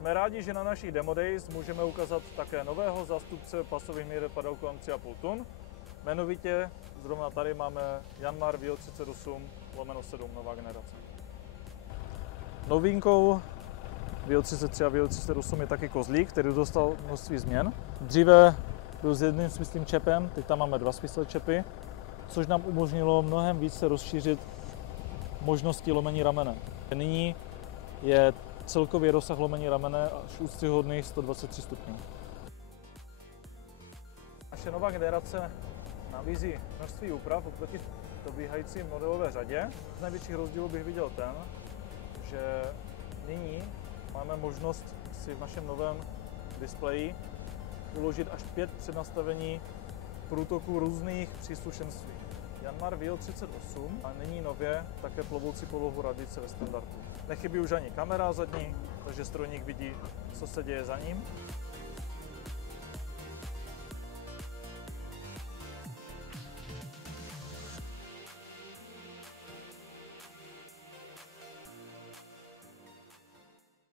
Jsme rádi, že na našich Demo Days můžeme ukázat také nového zástupce pasových měřidel kolem 3,5 tun. Jmenovitě zrovna tady máme Yanmar VO38/7 nová generace. Novinkou VO33 a VO38 je taky kozlík, který dostal množství změn. Dříve byl s jedním svislým čepem, teď tam máme dva svislé čepy, což nám umožnilo mnohem více rozšířit možnosti lomení ramene. Nyní je celkový rozsah lomení ramene až úctyhodných 123 stupňů. Naše nová generace nabízí množství úprav oproti dobíhající modelové řadě. Z největších rozdílů bych viděl ten, že nyní máme možnost si v našem novém displeji uložit až 5 přednastavení průtoku různých příslušenství. Yanmar VO38 a nyní nově také plovoucí polohu radice ve standardu. Nechybí už ani kamera zadní, takže strojník vidí, co se děje za ním.